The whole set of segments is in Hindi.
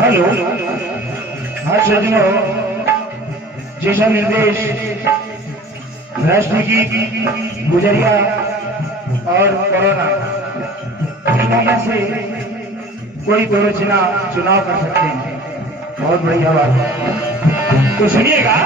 हेलो, हाँ सज्जनों, जैसा निर्देश राष्ट्र की गुजरिया और कोरोना तीनों में से कोई दोनों चुनाव कर सकते हैं। बहुत बढ़िया बात, तो सुनिएगा।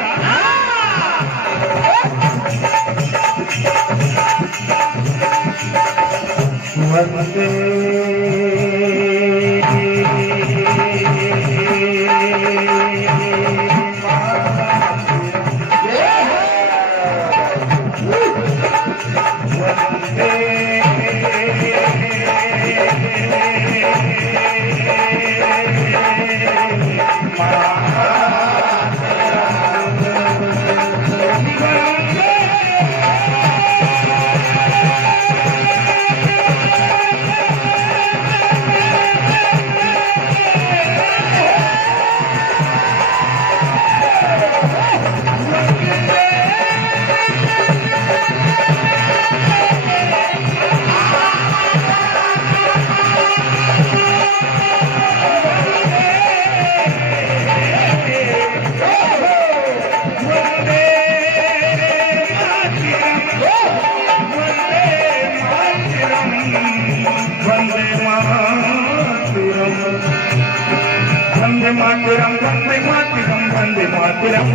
वंदे मातरम, वंदे मातरम, वंदे मातरम।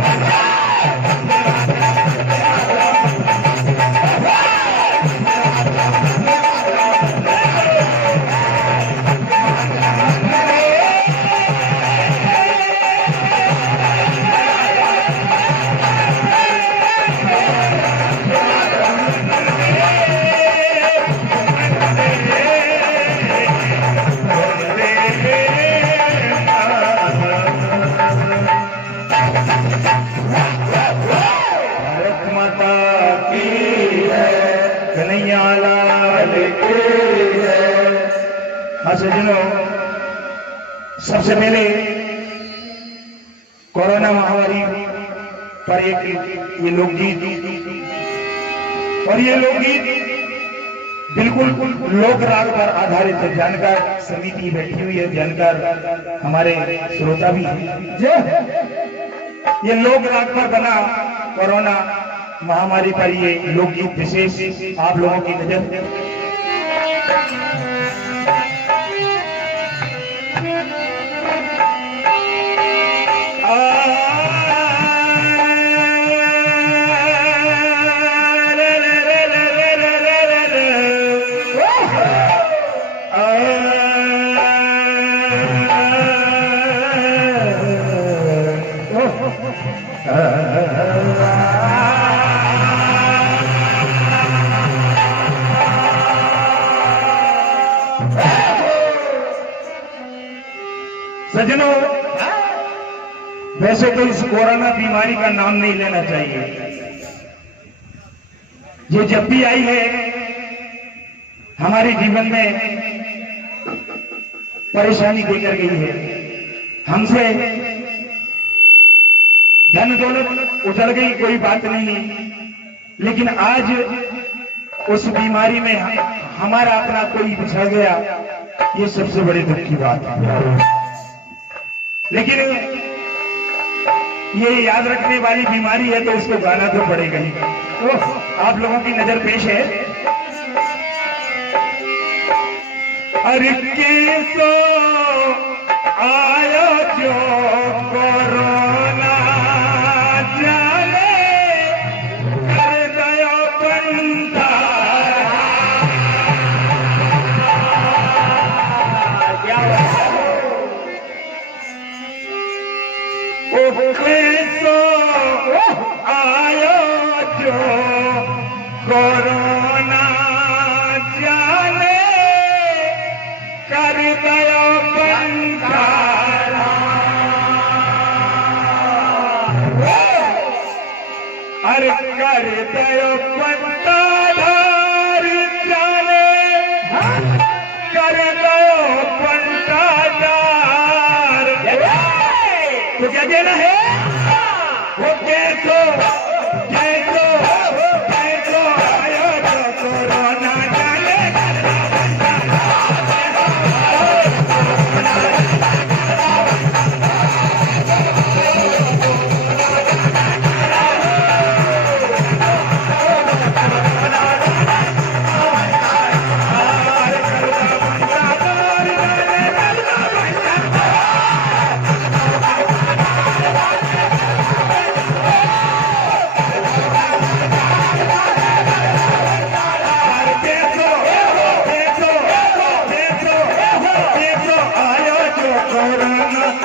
सज्जनों, सबसे पहले कोरोना महामारी पर एक ये लोकगीत, और ये लोकगीत बिल्कुल लोक राग पर आधारित है। जानकार समिति बैठी हुई है, जानकार हमारे श्रोता भी हैं। ये लोक राग पर बना कोरोना महामारी पर ये लोकगीत विशेष आप लोगों की नजर। सज्जनों, वैसे तो इस कोरोना बीमारी का नाम नहीं लेना चाहिए। ये जब भी आई है हमारे जीवन में परेशानी देकर गई है। हमसे धन दौलत उजड़ गई, कोई बात नहीं, लेकिन आज उस बीमारी में हमारा अपना कोई बिछड़ गया, ये सबसे बड़ी दुख की बात है। लेकिन ये याद रखने वाली बीमारी है तो इसको गाना तो पड़ेगा ही। तो आप लोगों की नजर पेश है, अरे कैसो आयो जो कोरोना जाने कर दयो बंदा, ओ कैसो आयो जो कोरोना जाने कर दयो बंदा, अरे कर दयो बंदा धार जाने, कर दयो बंदा धार। तो क्या कहना है? वो कैसो कैसो कैसो आयो जो कोरोना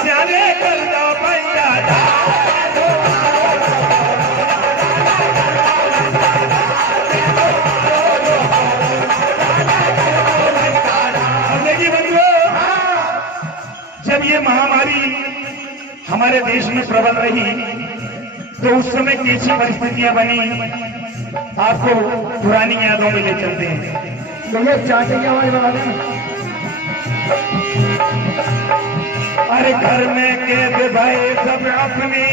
जाने कर दयो बंदा। जब ये महामारी हमारे देश में प्रबल रही तो उस समय कैसी परिस्थितियां बनी, आपको पुरानी यादों में ले चलते हैं। भैया चाचा की आवाज बना दें। अरे घर में कैद भाई सब अपनी,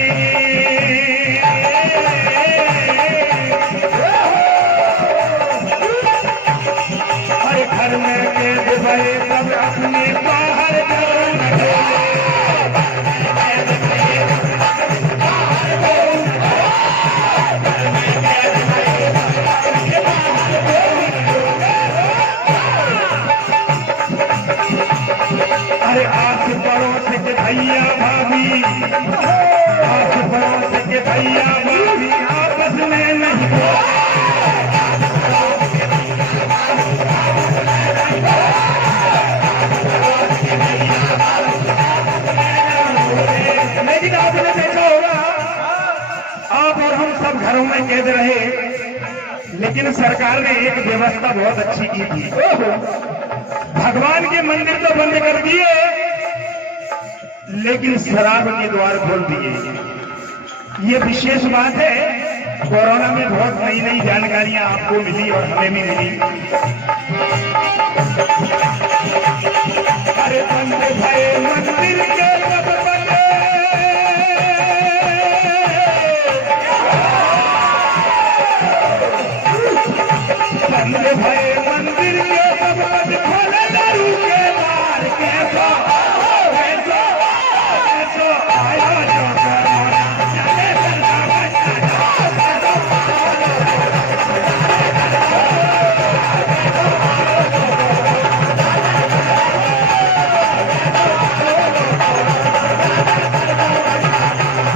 अरे घर में कैद भाई सब अपनी, बाहर जाओ न डरो। अरे आस पड़ोस के भैया भाभी, आस पड़ोस के भैया भाभी आपस में नहीं लेकिन आपने देखा होगा आप और हम सब घरों में कैद रहे, लेकिन सरकार ने एक व्यवस्था बहुत अच्छी की थी। भगवान के मंदिर तो बंद कर दिए, लेकिन शराब के द्वार खोल दिए। ये विशेष बात है। कोरोना में बहुत नई नई जानकारियां आपको मिली और हमें भी मिली। अरे बंद भये मंदिर के कब बंद, बंद भये मंदिर के कब बंद, खोले दारू के द्वार, कैसो कैसो कैसो आयो जो कोरोना जाने कर दयो बंदा।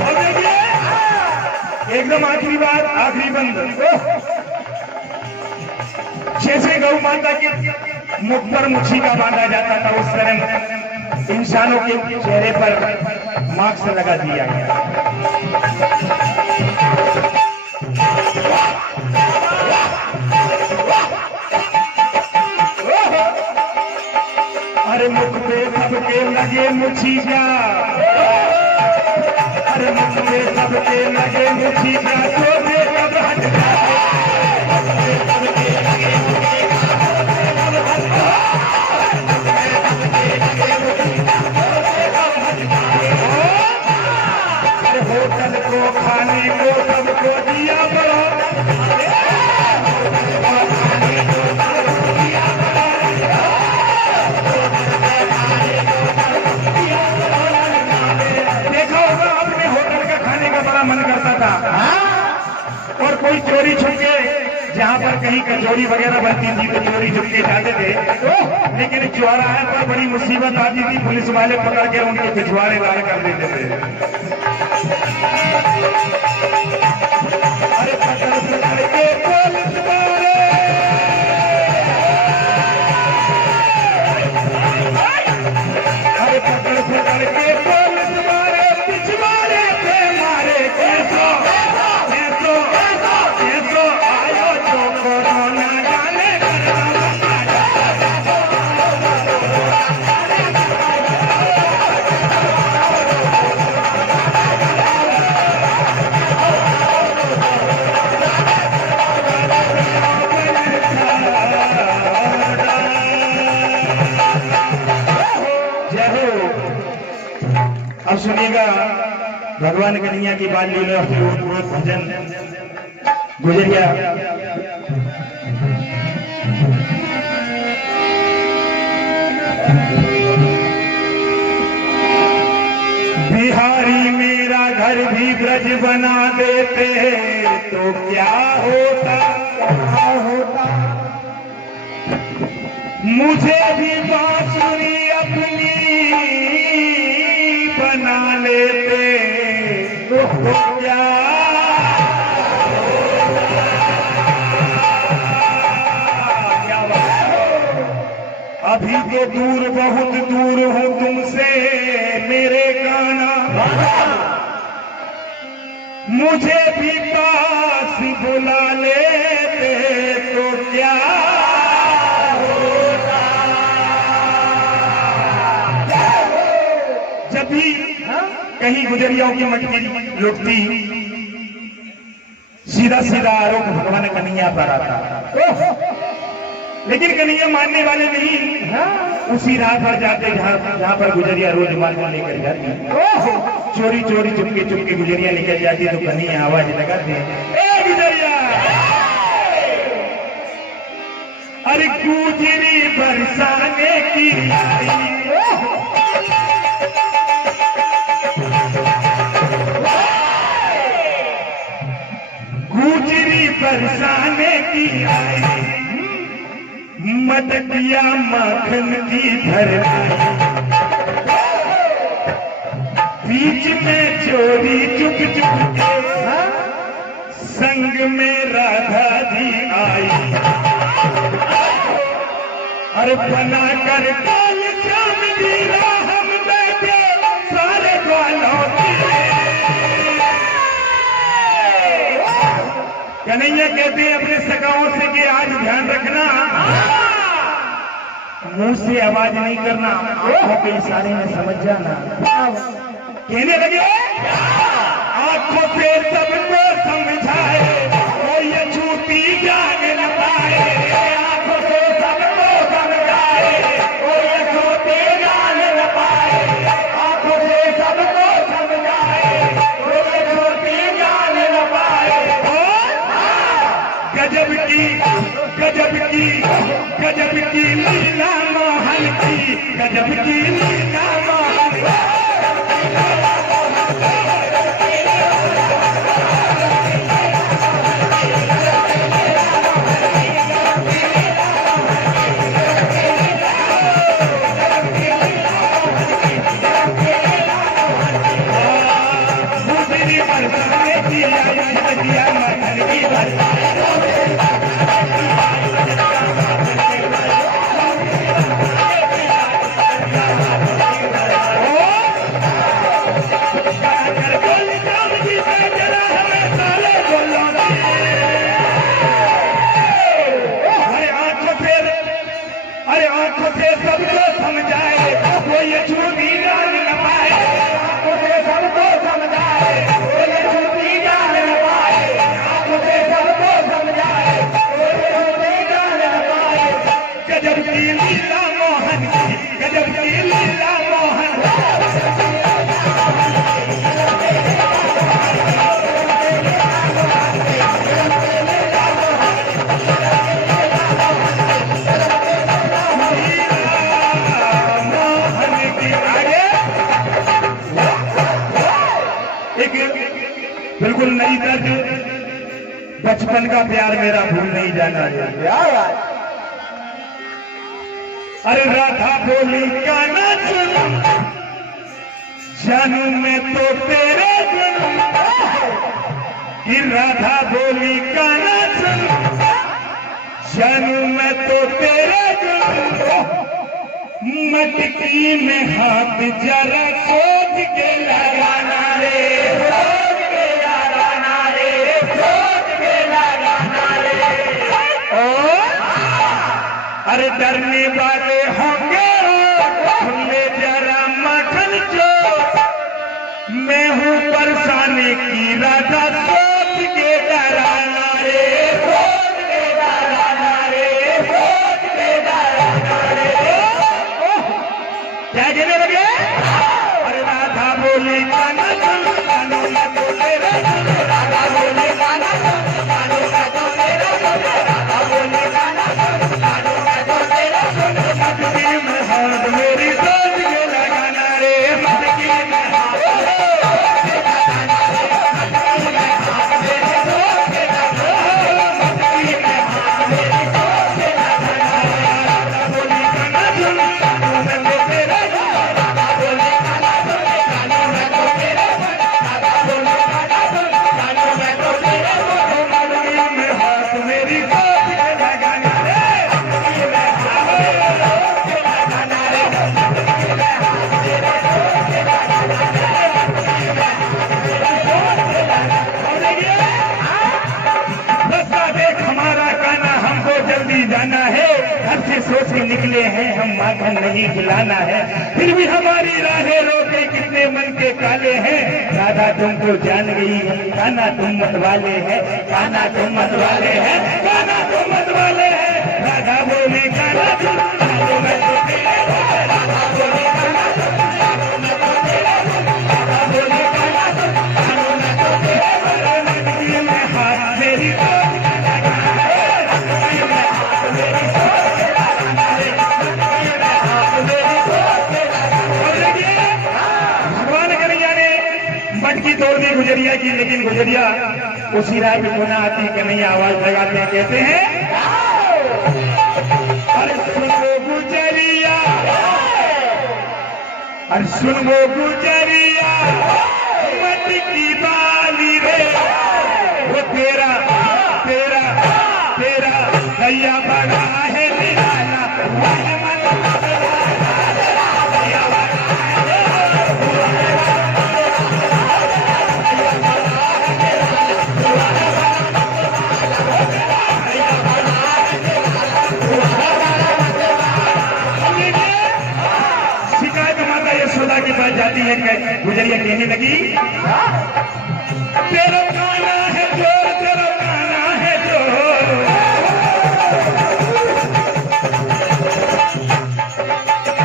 और देखिए एकदम आखिरी बात, आखिरी बंद। जैसे गौ माता के मुख पर मुछिका बांधा जाता था, उस तरह इंसानों के चेहरे पर मास्क लगा दिया गया। अरे मुख पे सबके लगे मुछिका, अरे मुख पे सबके लगे मुछिका, सोचे कब हट जाए। होटल को खाने को सबको दिया बड़ा, जहाँ पर कहीं कचौड़ी वगैरह बनती थी तो चोरी छुप के जाते थे, लेकिन चौराहे पर बड़ी मुसीबत आती थी, पुलिस वाले पकड़ के उनके पिछवाड़े लाल कर देते थे। अरे पकड़ पकड़ के पुलिस वाले, अरे पकड़ पकड़ के पुलिस वाले पिछवाड़े पे मारे, कैसो आयो जो कोरोना जाने अब सुनिएगा भगवान कन्हैया की बाल लीला और भजन गुजरिया। बिहारी मेरा घर भी ब्रज बना देते तो क्या होता, मुझे भी बांसुरी अपनी बना लेते तो क्या, अभी तो दूर बहुत दूर हूं तुमसे मेरे गाना, मुझे भी पास बुला लेते तो क्या होता। जब भी कहीं गुजरियाओं की मटकी लुटती, सीधा सीधा आरोप भगवान कन्हैया पर आता, लेकिन कन्हैया मानने वाले नहीं, उसी राह पर जाते जहाँ पर गुजरिया रोज माल लेकर जाती, चोरी चोरी चुपके गुजरिया लेकर जाती तो कन्हैया आवाज लगाते, ए गुजरिया, अरे गुजरी बरसाने की गुजरी बरसाने की आई, मटकिया माखन की धरती, बीच में चोरी चुप चुप के, संग में राधा जी आई, अरे बना कर काल श्याम जी हम बैठे सारे ग्वालों की। कन्हैया कहते हैं अपने सगाओं से कि आज ध्यान रखना, मुंह से आवाज नहीं करना, आंखों के इशारे में समझ जाना। कहने लगे आंखों से सबको समझाए, कोई ये झूठी जान न पाए, आंखों से सबको समझाए, कोई ये झूठी जान न पाए, आंखों से सबको समझाए, कोई ये झूठी जान न पाए। गजब की लीला मोहन की, गजब की लीला मोहन की। बचपन का प्यार मेरा भूल नहीं जाना है। क्या बात। अरे राधा बोली गाना सुनो, जानू मैं तो तेरे गुण। कि राधा बोली गाना सुनो, जानू मैं तो तेरे गुण। मटकी में हाथ जरा सोच के लगाना रे, सोच के लगाना रे, सोच के लगाना रे। अरे डरने वाले होंगे ले जरा मखन जो, मैं हूँ बरसाने की राधा, सोच के डराना रे, सोच के डराना रे, सोच के डराना रे। क्या कहने लगे? अरे राधा बोली गाना सुनो, गानों में तो तेरा गुण। राधा बोली गाना सुनो, गानों में तो तेरा गुण। राधा बोली गाना सुनो, गानों में तो तेरा गुण। मटकी में हाथ मेरी सोच के लगाना रे, मटकी में हाथ सोच के लगाना रे, मटकी में हाथ मेरी सोच के लगाना, मटकी में हाथ मेरी सोच के लगाना रे। राधा बोली गाना सुनो, गानों में तो तेरा गुण। राधा बोली गाना सुनो, गानों में तो तेरा गुण। राधा बोली गाना सुनो, गानों में तो तेरा गुण। मटकी में हाथ मेरी सोच के लगाना रे, मटकी में हाथ मेरी सोच के लगाना रे, मटकी में हाथ मेरी सोच के लगाना रे, मटकी में हाथ मेरी सोच के लगाना। और देखिए रास्ता देख हमारा काना, हमको जल्दी जाना है। घर से सोच के निकले हैं हम, माखन नहीं खिलाना है। फिर भी हमारी राहें रोके कितने मन के काले हैं। राधा तुमको जान गई, काना तुम मत वाले हैं, काना तुम मत वाले हैं, काना तुम मत वाले हैं। राधा बोली गाना सुनो, गानों में तो तेरे गुण। राधा बोली गाना सुनो, गानों में तो तेरे गुण। राधा बोली गाना सुनो, गानों में तो तेरे गुण। मटकी में हाथ मेरी सोच के लगाना रे, मटकी में हाथ मेरी सोच के लगाना रे, मटकी में हाथ मेरी सोच के लगाना। और देखिए भगवान कन्हैया ने मटकी तोड़ दी गुजरिया की, लेकिन गुजरिया उसी राह पे कोना आती कन्हैया आवाज लगाते हैं, कहते हैं अरे सुनो गुजरिया, अरे सुनो गुजरिया, मटकी बाली रे। वो तेरा तेरा तेरा भैया बड़ा है निराला, मन मन भैया बड़ा है शिकायत माता यशोदा के पास जाती है, गुजरिया कहने लगी तेरा गाना है जो, तेरा गाना है जो।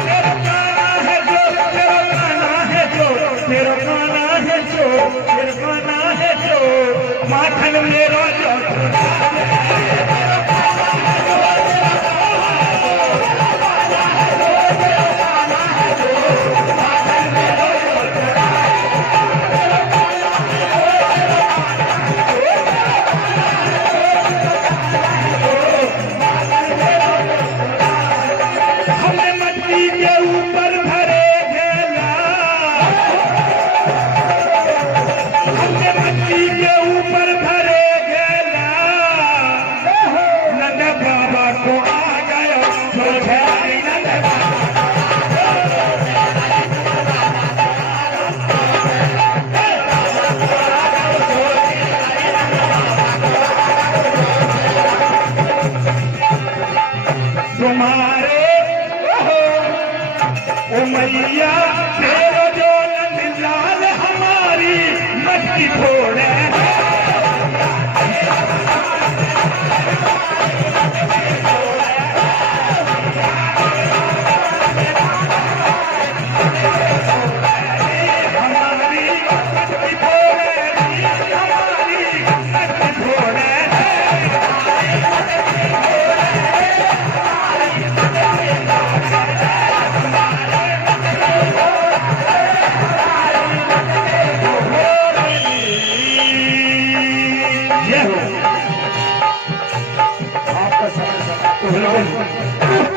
तेरा गाना है जो, तेरा गाना है जो, तेरा गाना है जो, तेरा गाना है जो। माखन मेरा जो हमने मटकी के ऊपर भरे घेला, हमने मटकी के ऊपर भरे घेला। नंद बाबा को आ गया जो झेली, नंद बाबा तुम्हारे ओ मैया तेरा जो नंद लाल हमारी मटकी फोड़े। हमारी मटकी फोड़े, हमारी मटकी फोड़े। जय हो। बिल्कुल